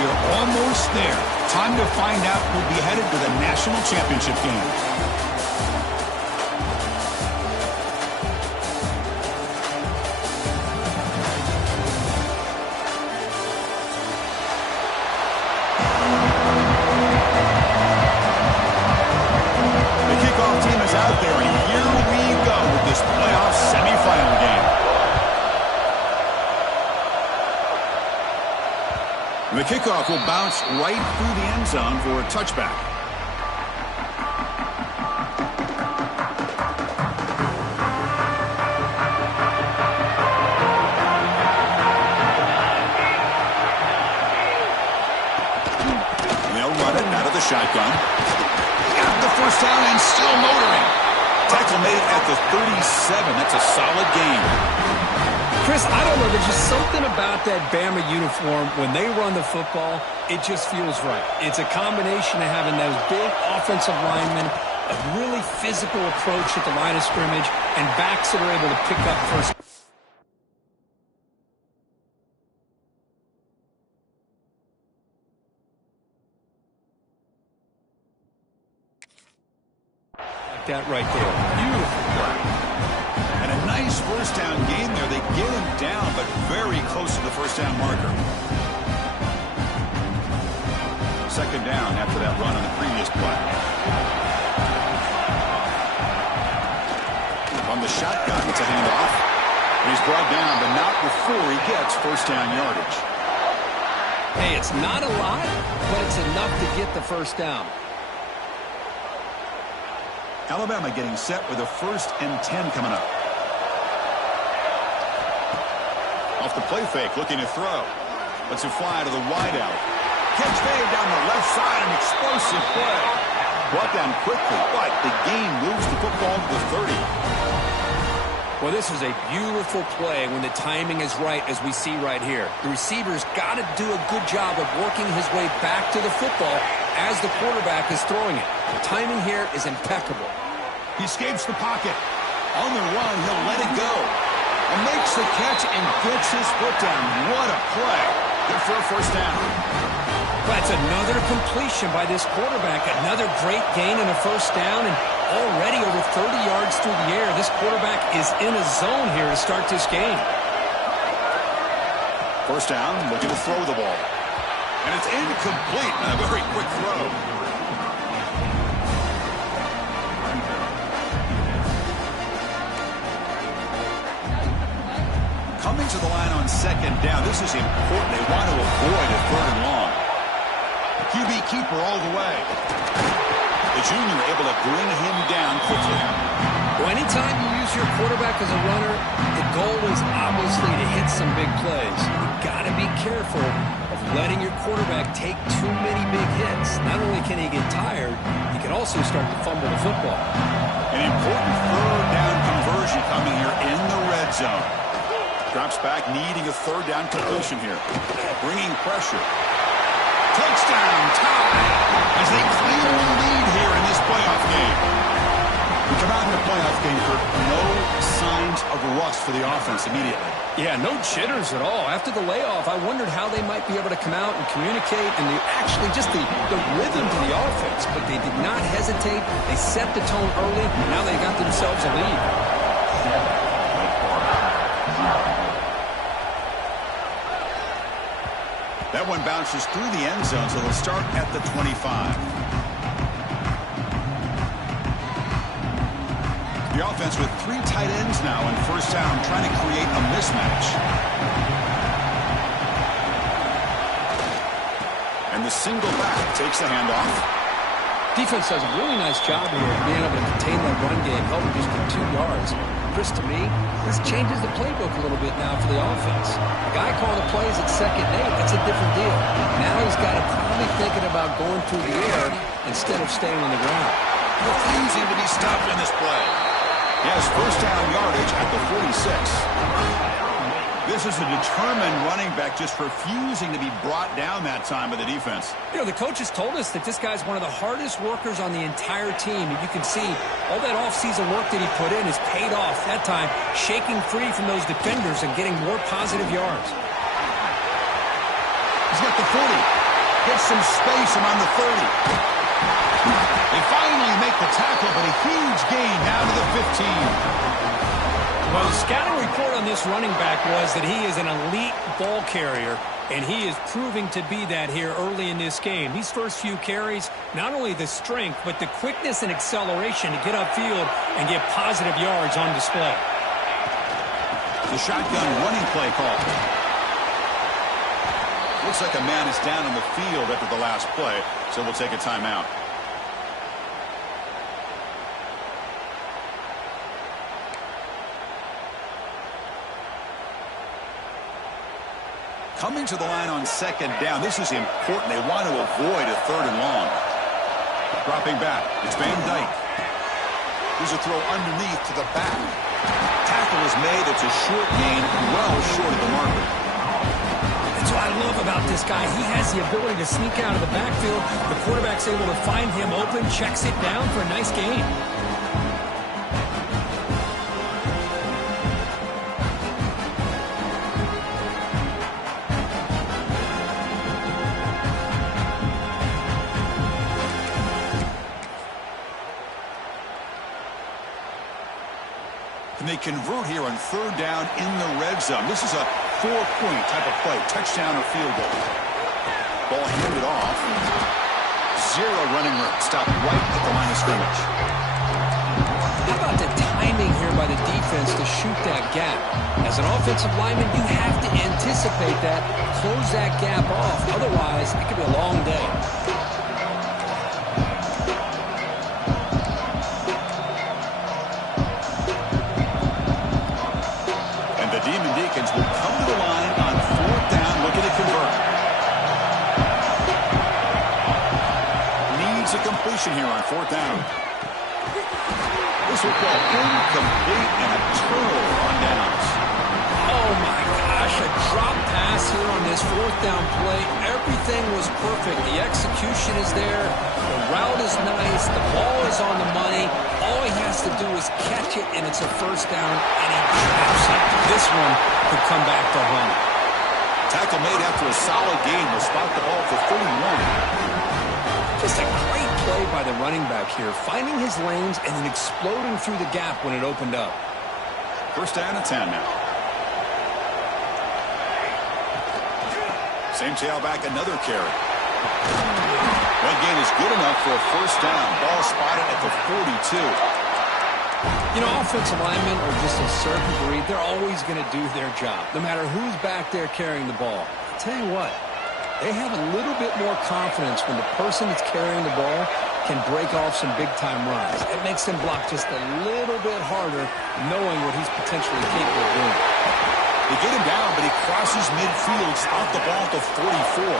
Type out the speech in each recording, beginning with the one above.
We're almost there. Time to find out who'll be headed to the national championship game. The kickoff will bounce right through the end zone for a touchback. And they'll run it out of the shotgun. Got the first down and still motoring. Tackle made at the 37. That's a solid gain. Chris, I don't know. There's just something about that Bama uniform. When they run the football, it just feels right. It's a combination of having those big offensive linemen, a really physical approach at the line of scrimmage, and backs that are able to pick up first. Like that right there. Beautiful play. And a nice first down gain there. They get him down, but very close to the first down marker. Second down after that run on the previous play. From the shotgun, it's a handoff. He's brought down, but not before he gets first down yardage. Hey, it's not a lot, but it's enough to get the first down. Alabama getting set with a 1st and 10 coming up. Off the play fake, looking to throw. Lets it fly to the wideout. Catch made down the left side, an explosive play. Brought down quickly, but the gain moves the football to the 30. Well, this is a beautiful play when the timing is right, as we see right here. The receiver's got to do a good job of working his way back to the football as the quarterback is throwing it. The timing here is impeccable. He escapes the pocket. On the run, he'll let it go. And makes the catch and gets his foot down. What a play. Good for a first down. That's another completion by this quarterback. Another great gain and a first down. And already over 30 yards through the air. This quarterback is in a zone here to start this game. First down, looking to throw the ball. And it's incomplete. A very quick throw. Coming to the line on second down. This is important. They want to avoid a 3rd and long. QB keeper all the way. The junior able to bring him down quickly. Well, anytime you use your quarterback as a runner, the goal is obviously to hit some big plays. You've got to be careful of letting your quarterback take too many big hits. Not only can he get tired, he can also start to fumble the football. An important 3rd down conversion coming here in the red zone. Drops back, needing a 3rd down completion here. Bringing pressure. Touchdown, tie, as they claim the lead here in this playoff game. We come out in the playoff game for no signs of rust for the offense immediately. Yeah, no jitters at all. After the layoff, I wondered how they might be able to come out and communicate and actually just the rhythm to the offense. But they did not hesitate. They set the tone early. Now they got themselves a lead. That one bounces through the end zone, so they'll start at the 25. The offense with 3 tight ends now in first down, trying to create a mismatch. And the single back takes the handoff. Defense does a really nice job here of being able to contain that run game, helping just get 2 yards. Chris, to me, this changes the playbook a little bit now for the offense. The guy calling the plays at 2nd and 8, that's a different deal. Now he's got to probably thinking about going through the air instead of staying on the ground. Refusing to be stopped in this play. He has first down yardage at the 46. This is a determined running back just refusing to be brought down that time by the defense. You know, the coaches told us that this guy's one of the hardest workers on the entire team. And you can see all that offseason work that he put in has paid off. That time, shaking free from those defenders and getting more positive yards. He's got the 40. Gets some space around the 30. They finally make the tackle, but a huge gain down to the 15. Well, the scouting report on this running back was that he is an elite ball carrier, and he is proving to be that here early in this game. These first few carries, not only the strength, but the quickness and acceleration to get upfield and get positive yards on display. The shotgun running play call. Looks like a man is down on the field after the last play, so we'll take a timeout. Coming to the line on second down. This is important. They want to avoid a third and long. Dropping back. It's Van Dyke. Here's a throw underneath to the back. Tackle is made. It's a short gain, well short of the marker. That's what I love about this guy. He has the ability to sneak out of the backfield. The quarterback's able to find him open, checks it down for a nice gain. And they convert here on third down in the red zone. This is a 4-point type of play, touchdown or field goal. Ball handed off. Zero running room. Stop right at the line of scrimmage. How about the timing here by the defense to shoot that gap? As an offensive lineman, you have to anticipate that, close that gap off. Otherwise, it could be a long day. Will come to the line on fourth down, looking to convert. Needs a completion here on fourth down. This will go incomplete and a turnover on downs. Oh my gosh, a drop pass here on this fourth down play. Everything was perfect. The execution is there. The route is nice. The ball is on the money. All he has to do is catch it, and it's a first down, and he drops it. This one could come back to haunt. Tackle made after a solid gain. Will spot the ball for 31. Just a great play by the running back here, finding his lanes and then exploding through the gap when it opened up. First down and 10 now. Same tailback, another carry. That gain is good enough for a first down. Ball spotted at the 42. You know, offensive linemen are just a certain breed. They're always going to do their job, no matter who's back there carrying the ball. I'll tell you what, they have a little bit more confidence when the person that's carrying the ball can break off some big-time runs. It makes them block just a little bit harder, knowing what he's potentially capable of doing. They get him down, but he crosses midfield, out the ball to 44.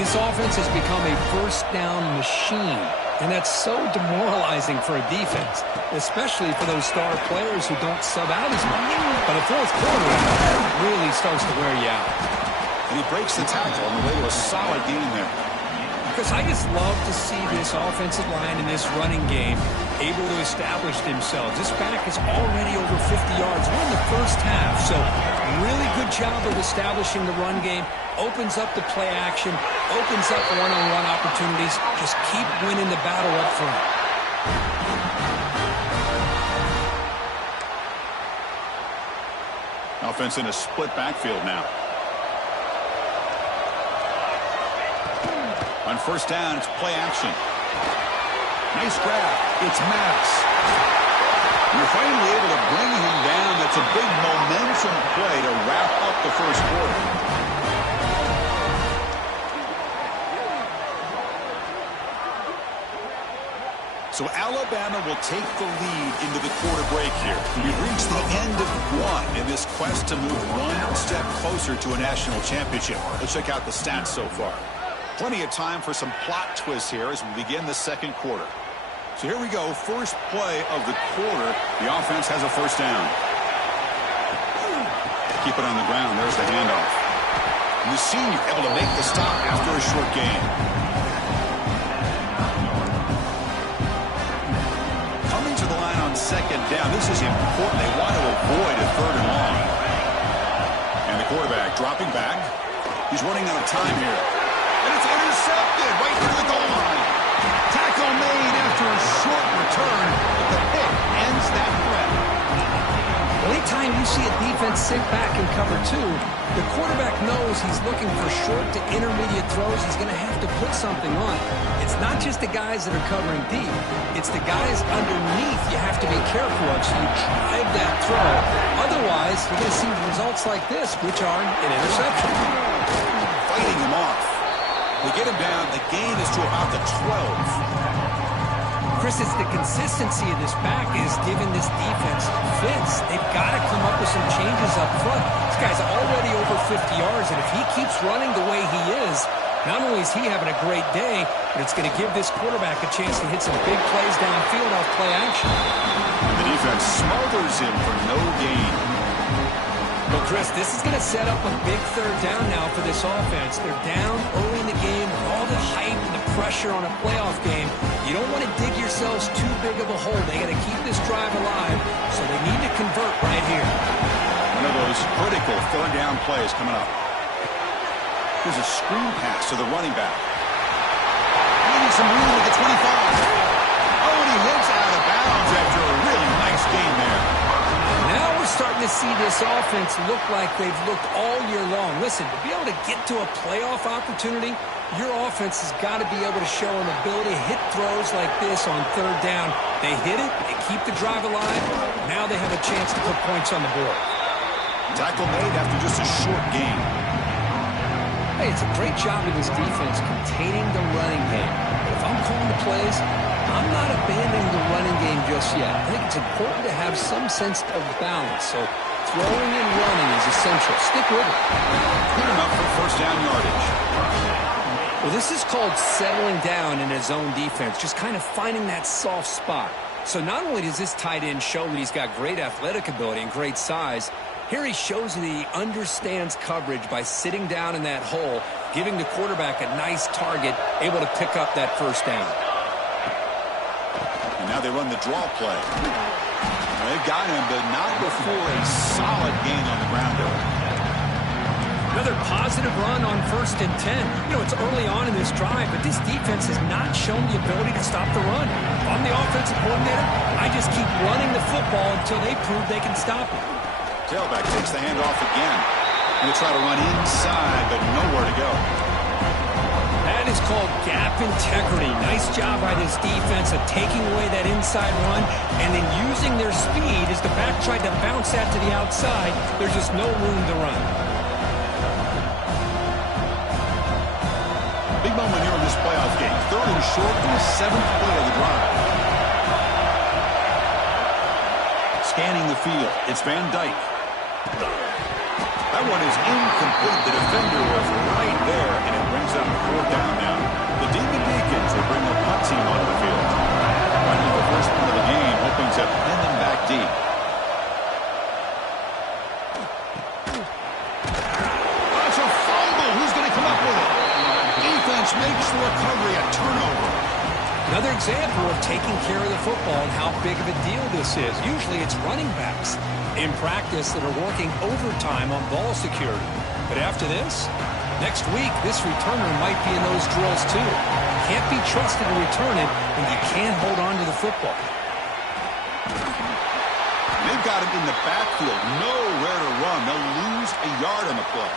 This offense has become a first down machine, and that's so demoralizing for a defense, especially for those star players who don't sub out as much. By the fourth quarter, it really starts to wear you out. And he breaks the tackle on the way to a solid gain there. Because I just love to see this offensive line in this running game able to establish themselves. This back is already over 50 yards. We're in the first half, so really good job of establishing the run game. Opens up the play action, opens up one-on-one opportunities. Just keep winning the battle up front. Offense in a split backfield now. On first down, it's play action. Nice grab. It's Max. You're finally able to bring him down. That's a big momentum play to wrap up the first quarter. So Alabama will take the lead into the quarter break here. We've reached the end of one in this quest to move one step closer to a national championship. Let's check out the stats so far. Plenty of time for some plot twists here as we begin the second quarter. So here we go. First play of the quarter. The offense has a first down. Keep it on the ground. There's the handoff. And the senior able to make the stop after a short gain. Coming to the line on second down. This is important. They want to avoid a third and long. And the quarterback dropping back. He's running out of time here. And it's intercepted right near the goal line. Tackle made after a short return, but the pick ends that threat. Well, anytime you see a defense sit back and cover two, the quarterback knows he's looking for short to intermediate throws. He's going to have to put something on it. It's not just the guys that are covering deep. It's the guys underneath you have to be careful of, so you drive that throw. Otherwise, you're going to see results like this, which are an interception. Fighting him off. They get him down. The gain is to about the 12. Chris, it's the consistency of this back is giving this defense fits. They've got to come up with some changes up front. This guy's already over 50 yards, and if he keeps running the way he is, not only is he having a great day, but it's going to give this quarterback a chance to hit some big plays downfield off play action. And the defense smothers him for no gain. Well, Chris, this is going to set up a big third down now for this offense. They're down early in the game with all the hype and the pressure on a playoff game. You don't want to dig yourselves too big of a hole. They got to keep this drive alive, so they need to convert right here. One of those critical third down plays coming up. Here's a screen pass to the running back. Needing some room at the 25. Oh, and he hits out of bounds after a really nice game there. Now we're starting to see this offense look like they've looked all year long. Listen, to be able to get to a playoff opportunity, your offense has got to be able to show an ability to hit throws like this on third down. They hit it, they keep the drive alive. Now they have a chance to put points on the board. Tackle made after just a short gain. Hey, it's a great job of this defense containing the running game. But if I'm calling the plays, I'm not abandoning the running game just yet. I think it's important to have some sense of balance. So throwing and running is essential. Stick with it. Good enough for first down yardage. Well, this is called settling down in his own defense, just kind of finding that soft spot. So not only does this tight end show that he's got great athletic ability and great size, here he shows that he understands coverage by sitting down in that hole, giving the quarterback a nice target, able to pick up that first down. And now they run the draw play. They've got him, but not before a solid gain on the ground there. Another positive run on 1st and 10. You know, it's early on in this drive, but this defense has not shown the ability to stop the run. If I'm the offensive coordinator, I just keep running the football until they prove they can stop it. Tailback takes the handoff again. He'll try to run inside, but nowhere to go. That is called gap integrity. Nice job by this defense of taking away that inside run and then using their speed as the back tried to bounce that to the outside. There's just no room to run. Big moment here in this playoff game. Third and short in the 7th play of the drive. Scanning the field. It's Van Dyke. That one is incomplete. The defender was right there, and it brings up 4th down now. The Demon Deacons will bring the punt team onto the field. Running the first one of the game, hoping to pin them back deep. That's a fumble. Who's going to come up with it? Defense makes the recovery a turnover. Another example of taking care of the football and how big of a deal this is. Usually it's running backs in practice that are working overtime on ball security. But after this, next week, this returner might be in those drills too. Can't be trusted to return it when you can't hold on to the football. They've got him in the backfield. Nowhere to run. They'll lose a yard on the play.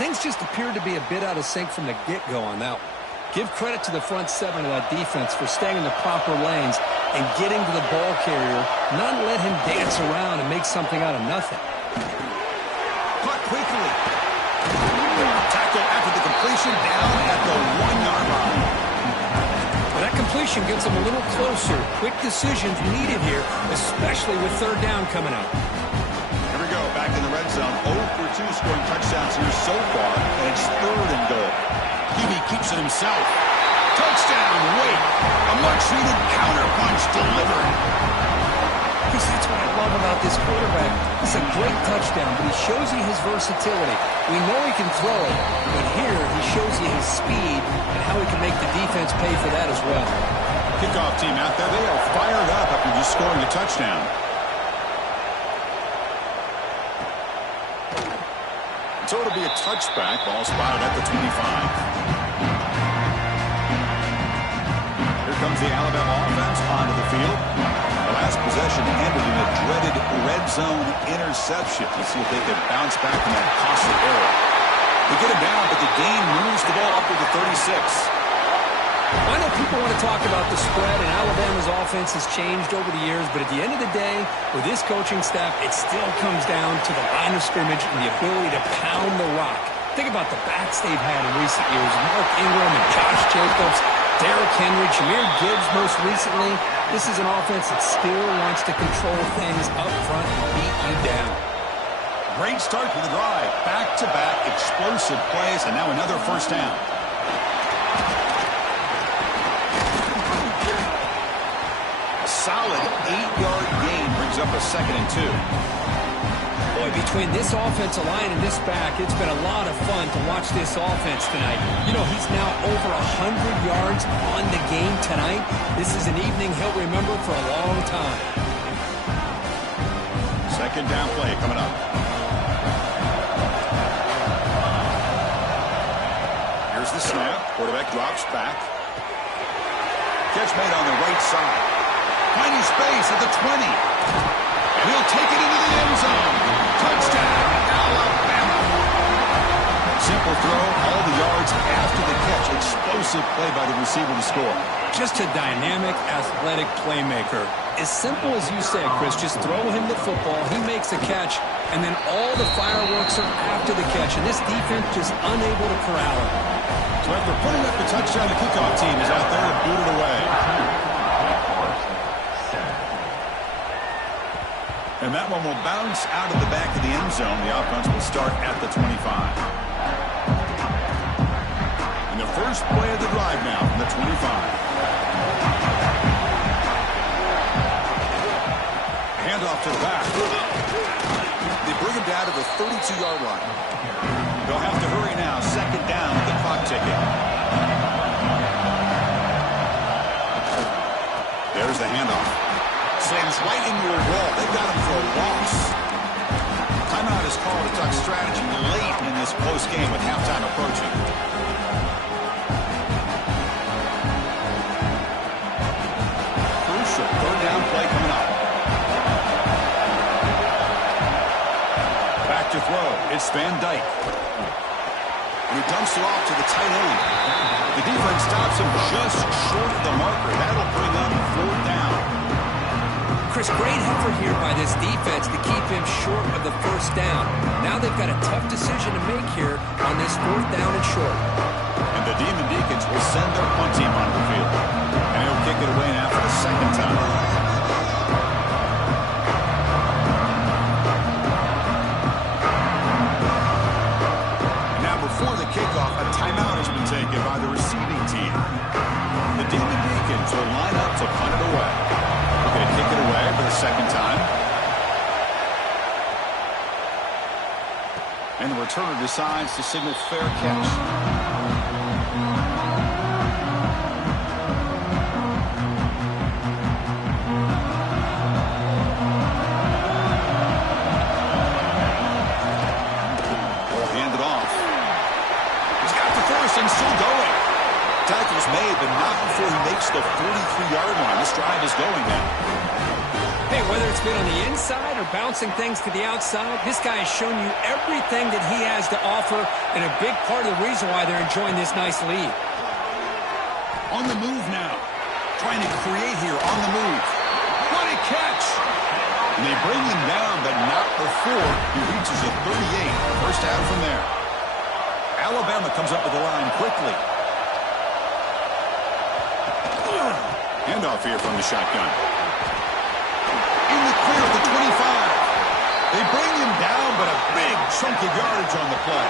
Things just appeared to be a bit out of sync from the get-go on that one. Give credit to the front seven of that defense for staying in the proper lanes and getting to the ball carrier, not let him dance around and make something out of nothing. Caught quickly. Tackle after the completion down at the 1-yard line. Well, that completion gets him a little closer. Quick decisions needed here, especially with third down coming up. Here we go, back in the red zone. 0 for 2 scoring touchdowns here so far, and it's 3rd and goal. Hebe keeps it himself. Touchdown, wait. A much-needed counter-punch delivered. Because that's what I love about this quarterback. It's a great touchdown, but he shows you his versatility. We know he can throw it, but here he shows you his speed and how he can make the defense pay for that as well. Kickoff team out there, they are fired up after just scoring a touchdown. So it'll be a touchback. Ball spotted at the 25. Here comes the Alabama offense onto the field. The last possession ended in a dreaded red zone interception. Let's see if they can bounce back from that costly error. They get it down, but the gain moves the ball up to the 36. I know people want to talk about the spread, and Alabama's offense has changed over the years, but at the end of the day, with this coaching staff, it still comes down to the line of scrimmage and the ability to pound the rock. Think about the backs they've had in recent years. Mark Ingram and Josh Jacobs, Derrick Henry, Jahmyr Gibbs most recently. This is an offense that still wants to control things up front and beat you down. Great start to the drive. Back-to-back explosive plays, and now another first down. A solid 8-yard gain brings up a 2nd and 2. Boy, between this offensive line and this back, it's been a lot of fun to watch this offense tonight. You know, he's now over 100 yards on the game tonight. This is an evening he'll remember for a long time. 2nd down play coming up. Here's the snap. Quarterback drops back. Catch made on the right side. Finding space at the 20. And he'll take it into the end zone. Touchdown, Alabama. Simple throw, all the yards after the catch. Explosive play by the receiver to score. Just a dynamic, athletic playmaker. As simple as you said, Chris, just throw him the football, he makes a catch, and then all the fireworks are after the catch, and this defense just unable to corral him. So after putting up the touchdown, the kickoff team is out there to boot it away. And that one will bounce out of the back of the end zone. The offense will start at the 25. And the first play of the drive now from the 25. Handoff to the back. They bring him down to the 32-yard line. They'll have to hurry now. 2nd down with the clock ticking. There's the handoff. Slams right into a wall. They've got him for a loss. Timeout is called to talk strategy late in this close game with halftime approaching. Crucial 3rd down play coming up. Back to throw. It's Van Dyke. And he dumps it off to the tight end. The defense stops him just short of the marker. That'll bring up 4th down. Chris, great effort here by this defense to keep him short of the 1st down. Now they've got a tough decision to make here on this 4th down and short. And the Demon Deacons will send their punt team onto the field. And he'll kick it away now for the 2nd time. Now before the kickoff, a timeout has been taken by the receiving team. The Demon Deacons will line up to punt it away. They're going to kick it away for the 2nd time. And the returner decides to signal fair catch. Ball handed off. He's got the first and still going. Tackle's made, but not before he makes the 43-yard line. This drive is going now. Hey, whether it's been on the inside or bouncing things to the outside, this guy has shown you everything that he has to offer, and a big part of the reason why they're enjoying this nice lead. On the move now. Trying to create here on the move. What a catch! And they bring him down, but not before he reaches the 38. First down from there. Alabama comes up with the line quickly. Handoff here from the shotgun. In the clear at the 25. They bring him down, but a big chunk of yardage on the play.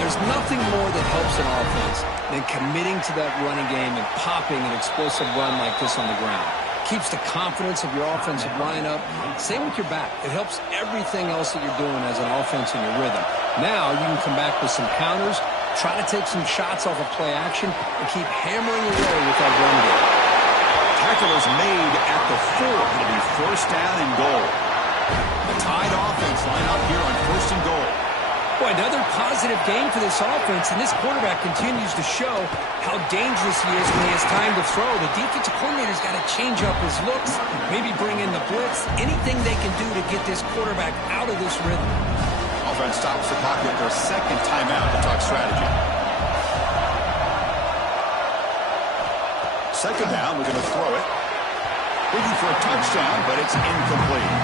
There's nothing more that helps an offense than committing to that running game and popping an explosive run like this on the ground. Keeps the confidence of your offensive lineup. Same with your back. It helps everything else that you're doing as an offense in your rhythm. Now you can come back with some counters, try to take some shots off of play action, and keep hammering away with that run game. Tackle is made at the 4. It'll be first down and goal. The tied offense line up here on 1st and goal. Boy, another positive game for this offense, and this quarterback continues to show how dangerous he is when he has time to throw. The defensive coordinator's got to change up his looks, maybe bring in the blitz, anything they can do to get this quarterback out of this rhythm. Offense stops the clock with their second timeout to talk strategy. Second down, we're going to throw it. Looking for a touchdown, but it's incomplete.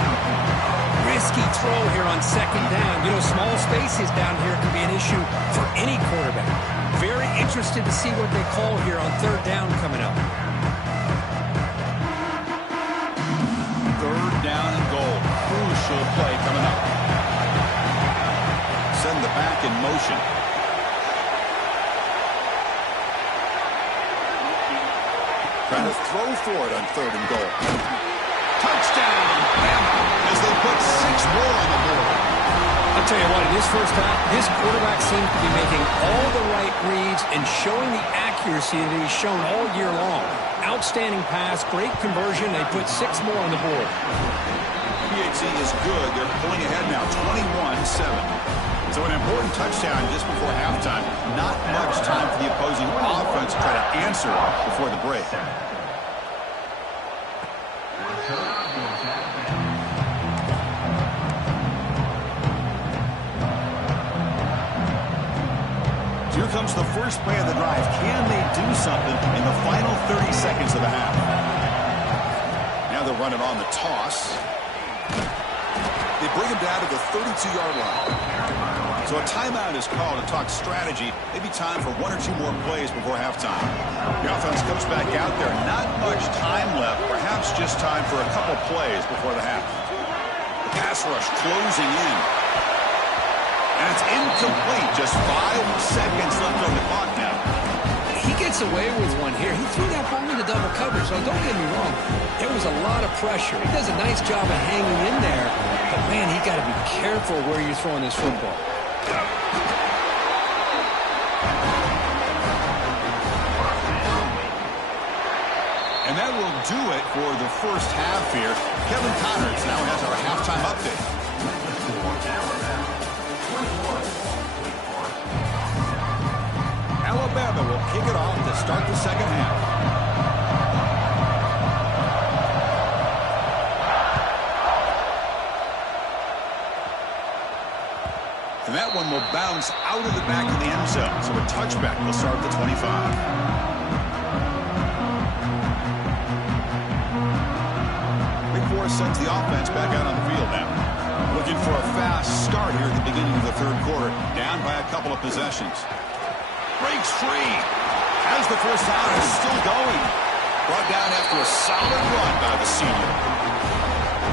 Risky throw here on second down. You know, small spaces down here can be an issue for any quarterback. Very interested to see what they call here on third down coming up. Third down and goal. Crucial play coming up. Send the back in motion. Trying to throw for it on third and goal. Touchdown, Bama, as they put 6 more on the board. I'll tell you what, in this first half, this quarterback seems to be making all the right reads and showing the accuracy that he's shown all year long. Outstanding pass, great conversion. They put 6 more on the board. PHC is good. They're pulling ahead now, 21-7. So an important touchdown just before halftime. Not much time for the opposing offense to try to answer before the break. Here comes the first play of the drive. Can they do something in the final 30 seconds of the half? Now they'll run it on the toss. They bring him down to the 32-yard line. So a timeout is called to talk strategy. Maybe time for 1 or 2 more plays before halftime. The offense comes back out there. Not much time left. Perhaps just time for a couple plays before the half. The pass rush closing in. And it's incomplete. Just 5 seconds left on the clock now. He gets away with one here. He threw that ball into double coverage, so don't get me wrong. There was a lot of pressure. He does a nice job of hanging in there. But, man, he got to be careful where you're throwing this football. And that will do it for the first half here. Kevin Connors now has our halftime update. Alabama will kick it off to start the second half. And that one will bounce out of the back of the end zone. So a touchback will start at the 25. Sends the offense back out on the field now. Looking for a fast start here at the beginning of the third quarter. Down by a couple of possessions. Breaks free. Has the first down. Is still going. Brought down after a solid run by the senior.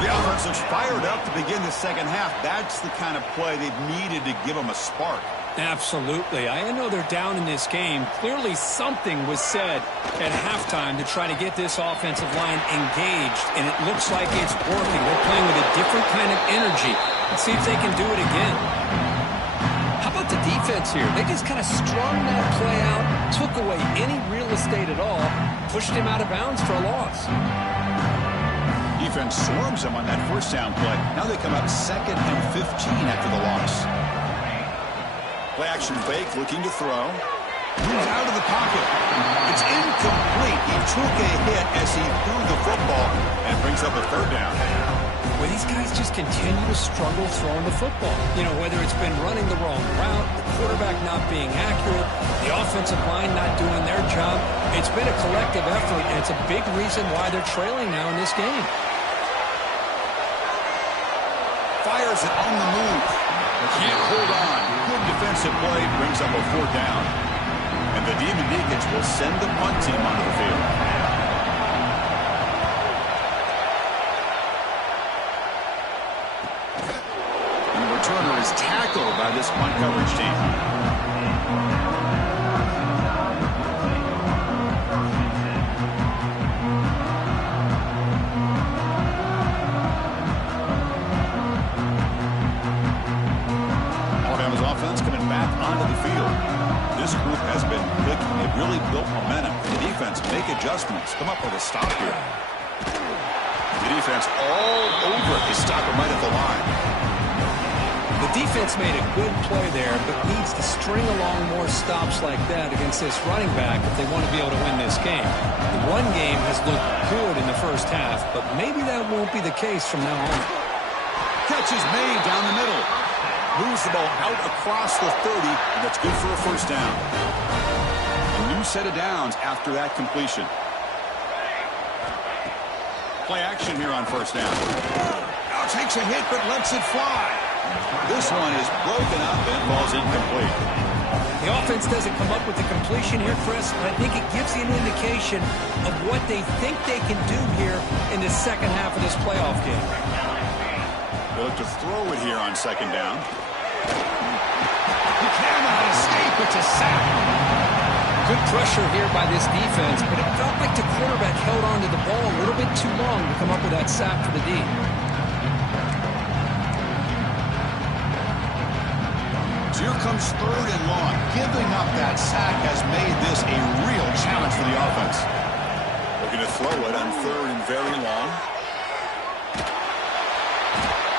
The offense looks fired up to begin the second half. That's the kind of play they've needed to give them a spark. Absolutely. I know they're down in this game. Clearly something was said at halftime to try to get this offensive line engaged, and it looks like it's working. They're playing with a different kind of energy. Let's see if they can do it again. How about the defense here? They just kind of strung that play out, took away any real estate at all, pushed him out of bounds for a loss. Defense swarms him on that first down play. Now they come up 2nd and 15 after the loss. Play action fake, looking to throw. Moves out of the pocket. It's incomplete. He took a hit as he threw the football and brings up a third down. Well, these guys just continue to struggle throwing the football. You know, whether it's been running the wrong route, the quarterback not being accurate, the offensive line not doing their job. It's been a collective effort, and it's a big reason why they're trailing now in this game. Fires it on the move. Can't hold on. Good defensive play brings up a 4th down. And the Demon Deacons will send the punt team onto the field. And the returner is tackled by this punt coverage team. Make adjustments. Come up with a stop here. The defense all over it. They stop him right at the line. The defense made a good play there, but needs to string along more stops like that against this running back if they want to be able to win this game. The run game has looked good in the first half, but maybe that won't be the case from now on. Catch is made down the middle. Moves the ball out across the 30, and that's good for a first down. A new set of downs after that completion. Play action here on first down. Now takes a hit, but lets it fly. This one is broken up and falls incomplete. The offense doesn't come up with the completion here, Chris, but I think it gives you an indication of what they think they can do here in the second half of this playoff game. They look to throw it here on second down. He cannot escape. It's a sack. Good pressure here by this defense, but it felt like the quarterback held onto the ball a little bit too long to come up with that sack for the D. Here comes third and long. Giving up that sack has made this a real challenge for the offense. Looking to throw it on third and very long.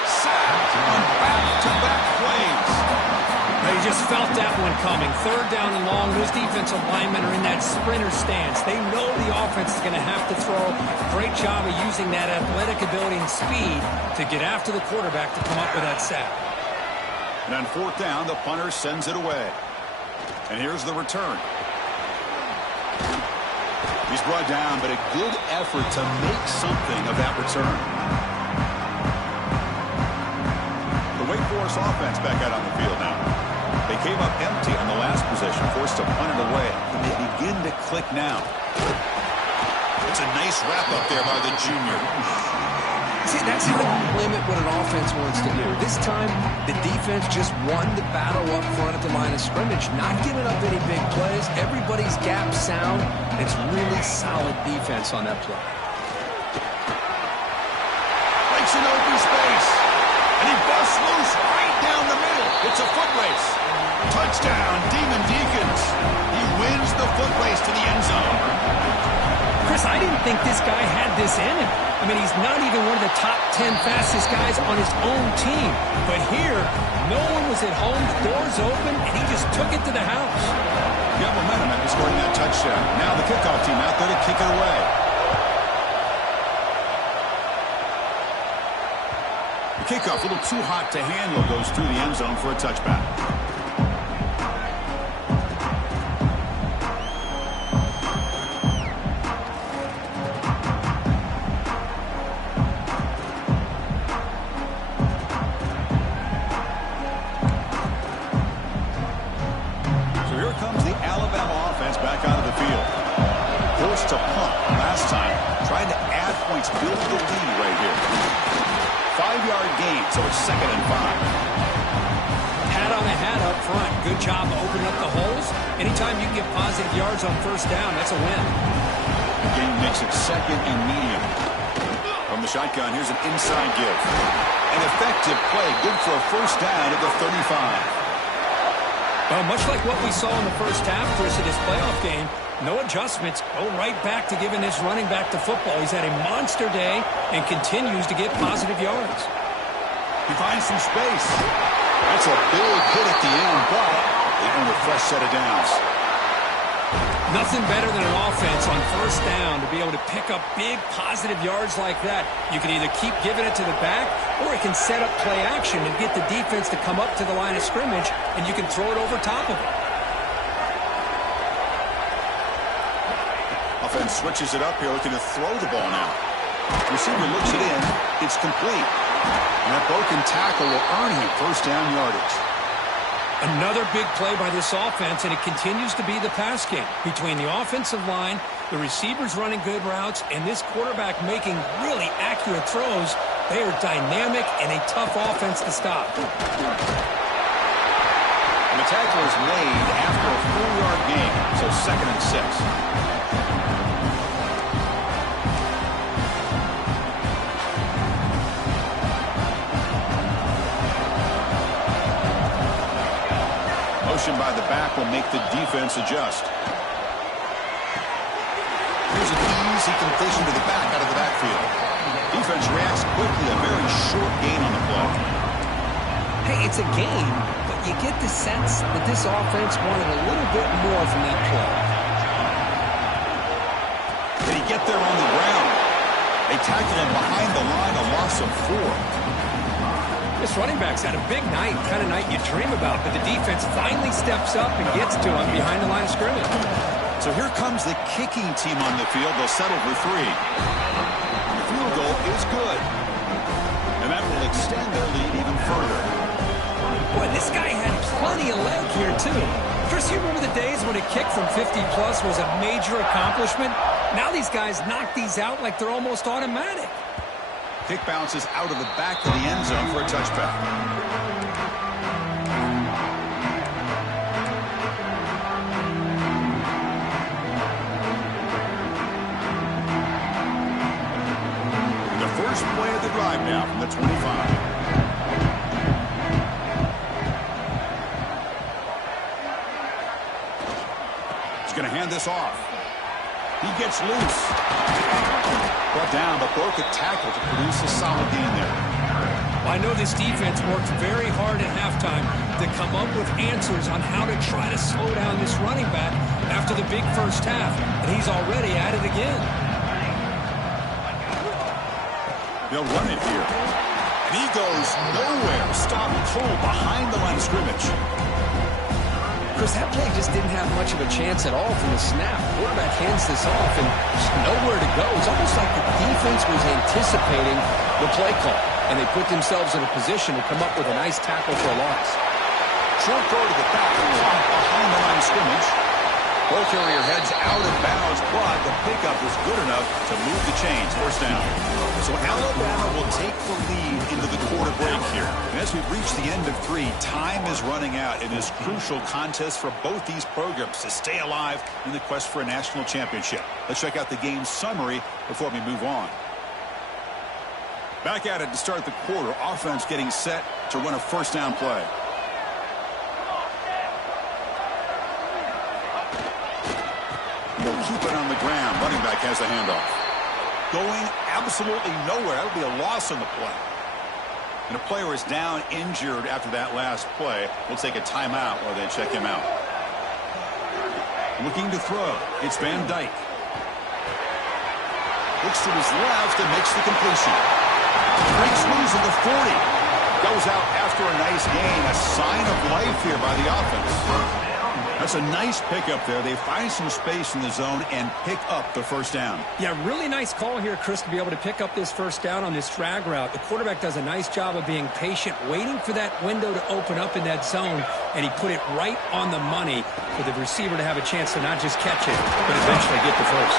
Sacked on back-to-back plays. They just felt that one coming. Third down and long. Those defensive linemen are in that sprinter stance. They know the offense is going to have to throw. Great job of using that athletic ability and speed to get after the quarterback to come up with that sack. And on fourth down, the punter sends it away. And here's the return. He's brought down, but a good effort to make something of that return. The Wake Forest offense back out on the field now. They came up empty on the last possession, forced to punt it away. And they begin to click now. It's a nice wrap-up there by the junior. See, that's how you limit what an offense wants to do. This time, the defense just won the battle up front at the line of scrimmage, not giving up any big plays. Everybody's gap sound. It's really solid defense on that play. Breaks an open space. And he busts loose right down the middle. It's a foot race. Touchdown, Demon Deacons. He wins the foot race to the end zone. Chris, I didn't think this guy had this in him. I mean, he's not even one of the top 10 fastest guys on his own team. But here, no one was at home, the doors open, and he just took it to the house. Got momentum after scoring that touchdown. Now the kickoff team out there to kick it away. The kickoff, a little too hot to handle, goes through the end zone for a touchback. To punt last time, trying to add points, build the lead right here. 5-yard gain, so it's 2nd and 5. Hat on a hat up front. Good job opening up the holes. Anytime you can get positive yards on first down, that's a win. The game makes it 2nd and medium. From the shotgun, here's an inside give. An effective play, good for a first down at the 35. Well, much like what we saw in the first half, Chris, of this playoff game, no adjustments, go right back to giving this running back to football. He's had a monster day and continues to get positive yards. He finds some space. That's a big hit at the end, but they earn a fresh set of downs. Nothing better than an offense on first down to be able to pick up big positive yards like that. You can either keep giving it to the back, or it can set up play action and get the defense to come up to the line of scrimmage, and you can throw it over top of it. Offense switches it up here, looking to throw the ball now. Receiver looks it in. It's complete. And that broken tackle will earn him first down yardage. Another big play by this offense, and it continues to be the pass game. Between the offensive line, the receivers running good routes, and this quarterback making really accurate throws, they are dynamic and a tough offense to stop. And the tackle is made after a 4-yard gain, so 2nd and 6. Motion by the back will make the defense adjust. Here's an easy completion to the back out of the backfield. Defense reacts quickly, a very short gain on the play. Hey, it's a game, but you get the sense that this offense wanted a little bit more from that play. Did he get there on the ground? They tackle him behind the line, a loss of 4. This running back's had a big night, kind of night you dream about, but the defense finally steps up and gets to him behind the line of scrimmage. So here comes the kicking team on the field. They'll settle for 3. The field goal is good, and that will extend their lead even further. Boy, this guy had plenty of leg here, too. Chris, you remember the days when a kick from 50-plus was a major accomplishment? Now these guys knock these out like they're almost automatic. Kick bounces out of the back of the end zone for a touchback. The first play of the drive now from the 25. He's going to hand this off. He gets loose. Brought down, but broke a tackle to produce a solid gain there. Well, I know this defense worked very hard at halftime to come up with answers on how to try to slow down this running back after the big first half, and he's already at it again. They'll run it here. And he goes nowhere. Stop cold behind the line of scrimmage. Chris, that play just didn't have much of a chance at all from the snap. Quarterback hands this off and just nowhere to go. It's almost like the defense was anticipating the play call, and they put themselves in a position to come up with a nice tackle for a loss. Short throw to the back, caught behind the line of scrimmage. Ball carrier heads out of bounds, but the pickup was good enough to move the chains. First down. So Alabama will take the lead into the quarter break here. And as we've reached the end of 3, time is running out in this crucial contest for both these programs to stay alive in the quest for a national championship. Let's check out the game summary before we move on. Back at it to start the quarter. Offense getting set to run a first down play. They'll keep it on the ground. Running back has the handoff. Going absolutely nowhere. That would be a loss on the play. And a player is down injured after that last play. We'll take a timeout while they check him out. Looking to throw. It's Van Dyke. Looks to his left and makes the completion. Breaks loose at the 40. Goes out after a nice gain. A sign of life here by the offense. That's a nice pickup there. They find some space in the zone and pick up the first down. Yeah, really nice call here, Chris, to be able to pick up this first down on this drag route. The quarterback does a nice job of being patient, waiting for that window to open up in that zone, and he put it right on the money for the receiver to have a chance to not just catch it, but eventually get the first.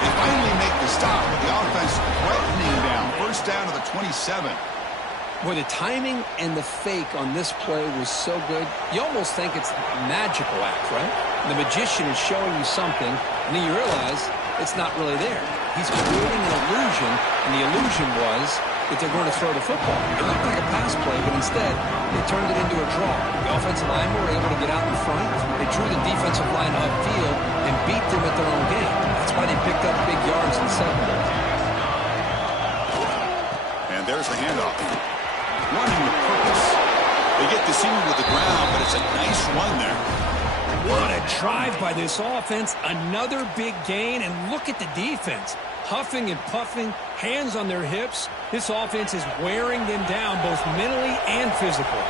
They finally make the stop, but the offense threatening down. First down to the 27. Boy, the timing and the fake on this play was so good. You almost think it's a magical act, right? The magician is showing you something, and then you realize it's not really there. He's creating an illusion, and the illusion was that they're going to throw the football. It looked like a pass play, but instead, they turned it into a draw. The offensive line were able to get out in front. They drew the defensive line upfield and beat them at their own game. That's why they picked up big yards in the secondary. And there's the handoff. Running with purpose. They get the senior with the ground, but it's a nice run there. What a drive by this offense. Another big gain, and look at the defense. Huffing and puffing, hands on their hips. This offense is wearing them down both mentally and physically.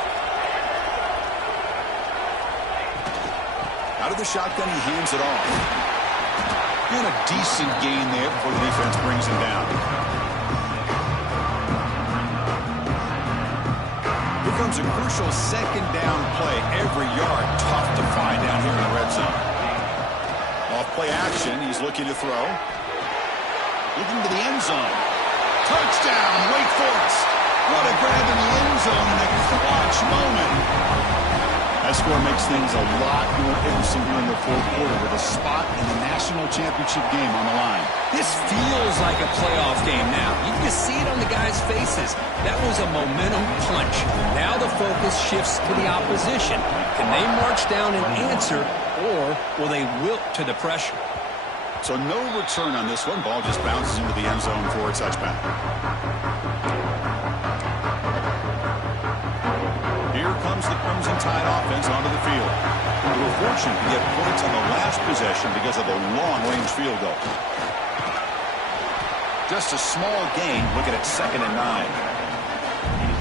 Out of the shotgun, he hands it off. And a decent gain there before the defense brings him down. Here comes a crucial second down play. Every yard tough to find down here in the red zone. Off play action, he's looking to throw. Looking to the end zone. Touchdown, Wake Forest. What a grab in the end zone in a clutch moment. That score makes things a lot more interesting here in the fourth quarter with a spot in the national championship game on the line. This feels like a playoff game now. You can just see it on the guys' faces. That was a momentum punch. Now the focus shifts to the opposition. Can they march down and answer, or will they wilt to the pressure? So no return on this one. Ball just bounces into the end zone for a touchback. tide offense onto the field. They were fortunate to get points on the last possession because of a long-range field goal. Just a small gain. Looking at 2nd and 9.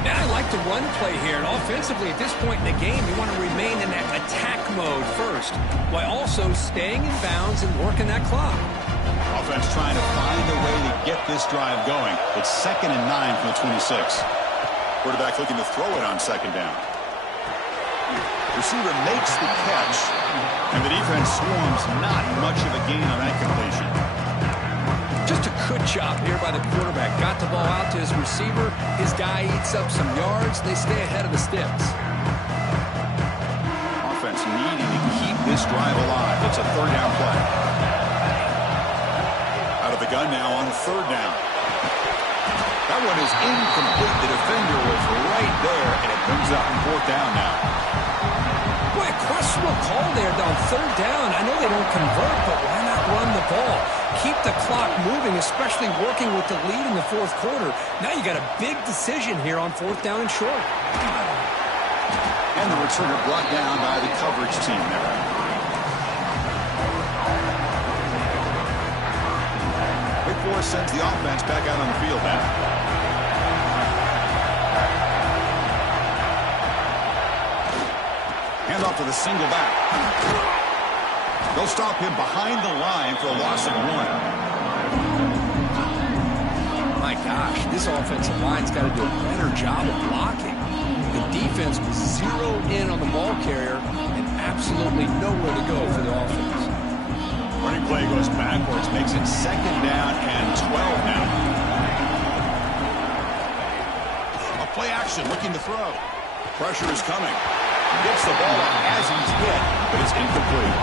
Yeah, I like the run play here. And offensively, at this point in the game, you want to remain in that attack mode first, while also staying in bounds and working that clock. Offense trying to find a way to get this drive going. It's 2nd and 9 from the 26. Quarterback looking to throw it on 2nd down. Receiver makes the catch, and the defense swarms. Not much of a gain on that completion. Just a good job here by the quarterback. Got the ball out to his receiver. His guy eats up some yards. They stay ahead of the sticks. Offense needing to keep this drive alive. It's a 3rd down play. Out of the gun now on 3rd down. That one is incomplete. The defender was right there, and it brings up 4th down now. Boy, a questionable call there on 3rd down. I know they don't convert, but why not run the ball? Keep the clock moving, especially working with the lead in the 4th quarter. Now you got a big decision here on 4th down and short. And the returner brought down by the coverage team there. Big Force sends the offense back out on the field now. Hand off to the single back. They'll stop him behind the line for a loss of 1. My gosh, this offensive line's got to do a better job of blocking. The defense was zeroed in on the ball carrier and absolutely nowhere to go for the offense. Running play goes backwards, makes it 2nd down and 12 now. A play action looking to throw. Pressure is coming. Gets the ball as he's hit, but it's incomplete.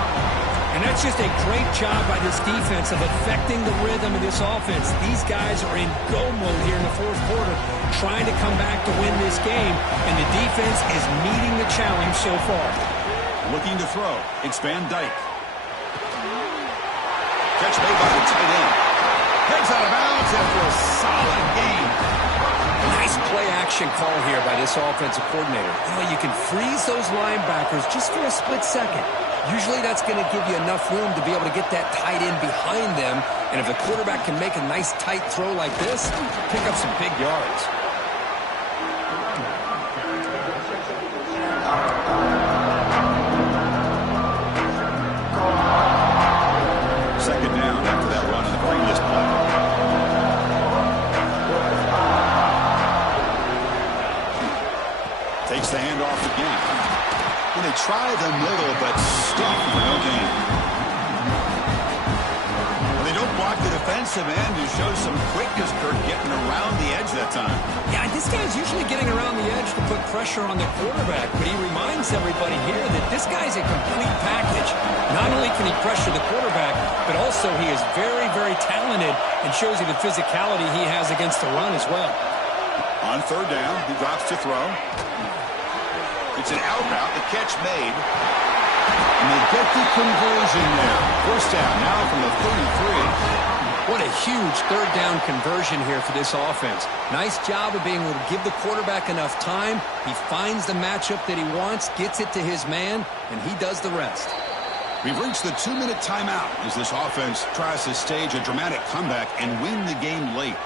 And that's just a great job by this defense of affecting the rhythm of this offense. These guys are in go mode here in the 4th quarter, trying to come back to win this game, and the defense is meeting the challenge so far. Looking to throw. It's Van Dyke. Catch made by the tight end. Heads out of bounds after a solid gain. Nice play-action call here by this offensive coordinator. You can freeze those linebackers just for a split second. Usually that's going to give you enough room to be able to get that tight end behind them. And if the quarterback can make a nice tight throw like this, pick up some big yards. Second down after that run in the previous play. Takes the handoff again. When they try the middle, but stop for no gain. Well, they don't block the defensive end, who shows some quickness, Kirk, getting around the edge that time. Yeah, this guy's usually getting around the edge to put pressure on the quarterback, but he reminds everybody here that this guy's a complete package. Not only can he pressure the quarterback, but also he is very, very talented and shows you the physicality he has against the run as well. On 3rd down, he drops to throw. It's an out route, the catch made. And they get the conversion there. 1st down now from the 33. What a huge 3rd down conversion here for this offense. Nice job of being able to give the quarterback enough time. He finds the matchup that he wants, gets it to his man, and he does the rest. We've reached the 2-minute timeout as this offense tries to stage a dramatic comeback and win the game late.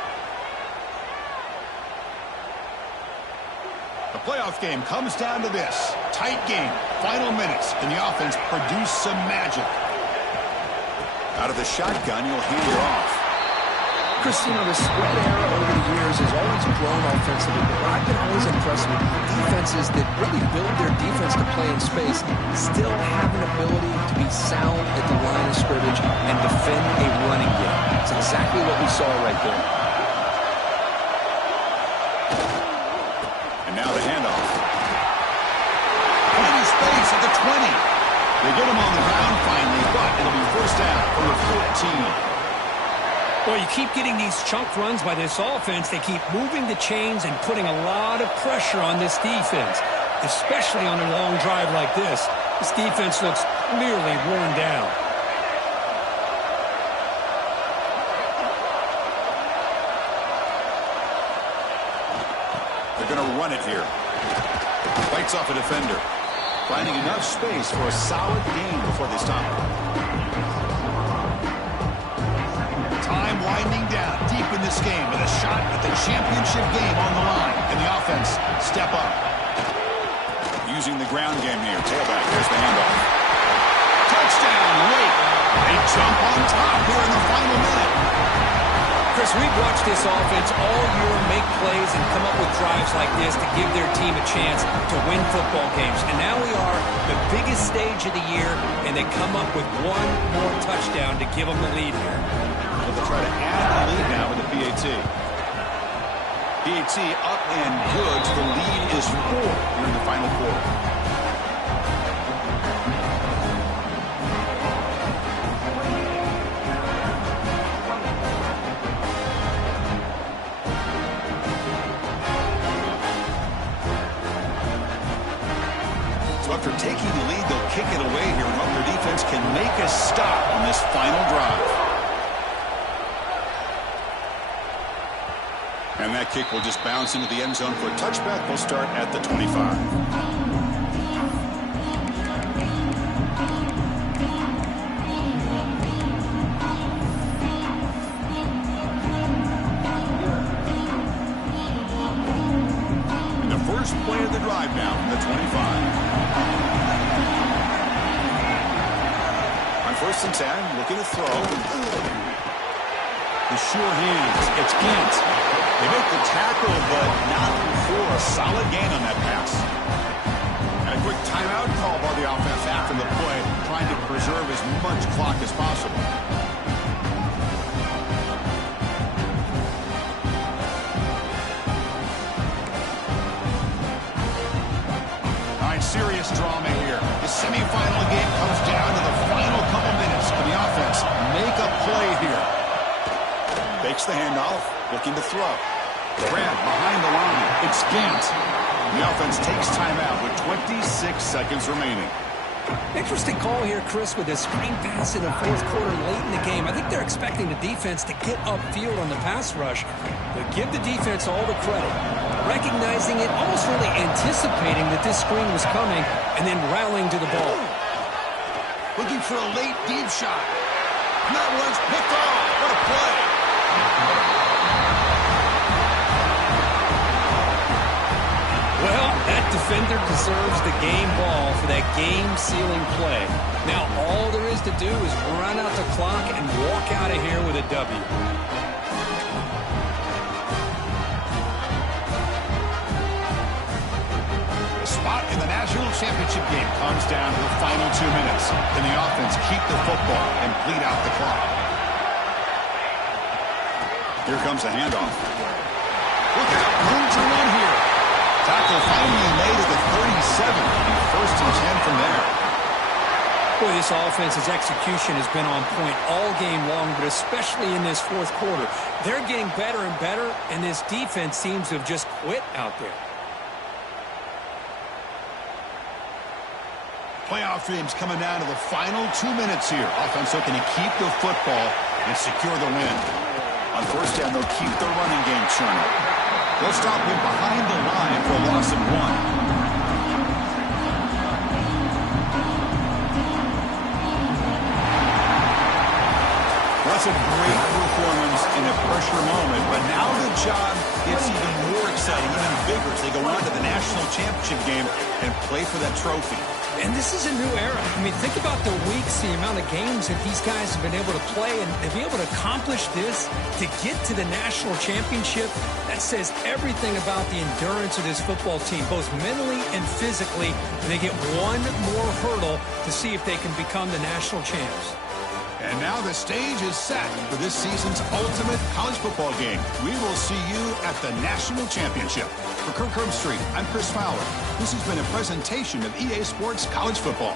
The playoff game comes down to this. Tight game, final minutes, and the offense produced some magic. Out of the shotgun, he'll hand it off. Chris, the spread era over the years has always grown offensively, but I've been always impressed with defenses that really build their defense to play in space, still have an ability to be sound at the line of scrimmage and defend a running game. It's exactly what we saw right there. And now the handoff. Plenty of space at the 20. They get him on the ground finally, but it'll be 1st down from the 14. Well, you keep getting these chunk runs by this offense. They keep moving the chains and putting a lot of pressure on this defense, especially on a long drive like this. This defense looks clearly worn down. They're going to run it here. Bites off a defender. finding enough space for a solid gain before they stop. Time winding down deep in this game with a shot at the championship game on the line. And the offense step up. Using the ground game here. Tailback. There's the handoff. Touchdown late. They jump on top here in the final minute. Chris, we've watched this offense all year make plays and come up with drives like this to give their team a chance to win football games. And now we are the biggest stage of the year, and they come up with one more touchdown to give them the lead here. Well, they'll try to add the lead now with the PAT. PAT up and good. The lead is 4 here in the final quarter. After taking the lead, they'll kick it away here and hope their defense can make a stop on this final drive. And that kick will just bounce into the end zone for a touchback. We'll start at the 25. First play of the drive now from the 25. On 1st and 10, looking to throw. The sure hands. It's Gant. They make the tackle, but not before a solid gain on that pass. And a quick timeout call by the offense after the play, trying to preserve as much clock as possible. Serious drama here. The semifinal game comes down to the final couple minutes. Can the offense make a play here? Fakes the handoff, looking to throw. Grab behind the line. It's Gant. The offense takes timeout with 26 seconds remaining. Interesting call here, Chris, with this screen pass in the fourth quarter late in the game. I think they're expecting the defense to get upfield on the pass rush. But give the defense all the credit. Recognizing it, almost really anticipating that this screen was coming, and then rallying to the ball. Looking for a late deep shot. And that one's picked off. What a play. Well, that defender deserves the game ball for that game-sealing play. Now, all there is to do is run out the clock and walk out of here with a W. Spot in the national championship game comes down to the final 2 minutes. Can the offense keep the football and bleed out the clock? Here comes the handoff. Look out, room to run here. Tackle finally made at the 37. And 1st and 10 from there. Boy, this offense's execution has been on point all game long, but especially in this fourth quarter. They're getting better and better, and this defense seems to have just quit out there. Playoff games coming down to the final 2 minutes here. Offense looking to keep the football and secure the win. On 1st down, they'll keep the running game churning. They'll stop him behind the line for a loss of 1. That's a great performance in a pressure moment, but now the job gets even more exciting, even bigger as they go on to the national championship game and play for that trophy. And this is a new era. I mean, think about the weeks, the amount of games that these guys have been able to play, and to be able to accomplish this, to get to the national championship, that says everything about the endurance of this football team, both mentally and physically. And they get one more hurdle to see if they can become the national champs. And now the stage is set for this season's ultimate college football game. We will see you at the national championship. For Kirk Herbstreit, I'm Chris Fowler. This has been a presentation of EA Sports College Football.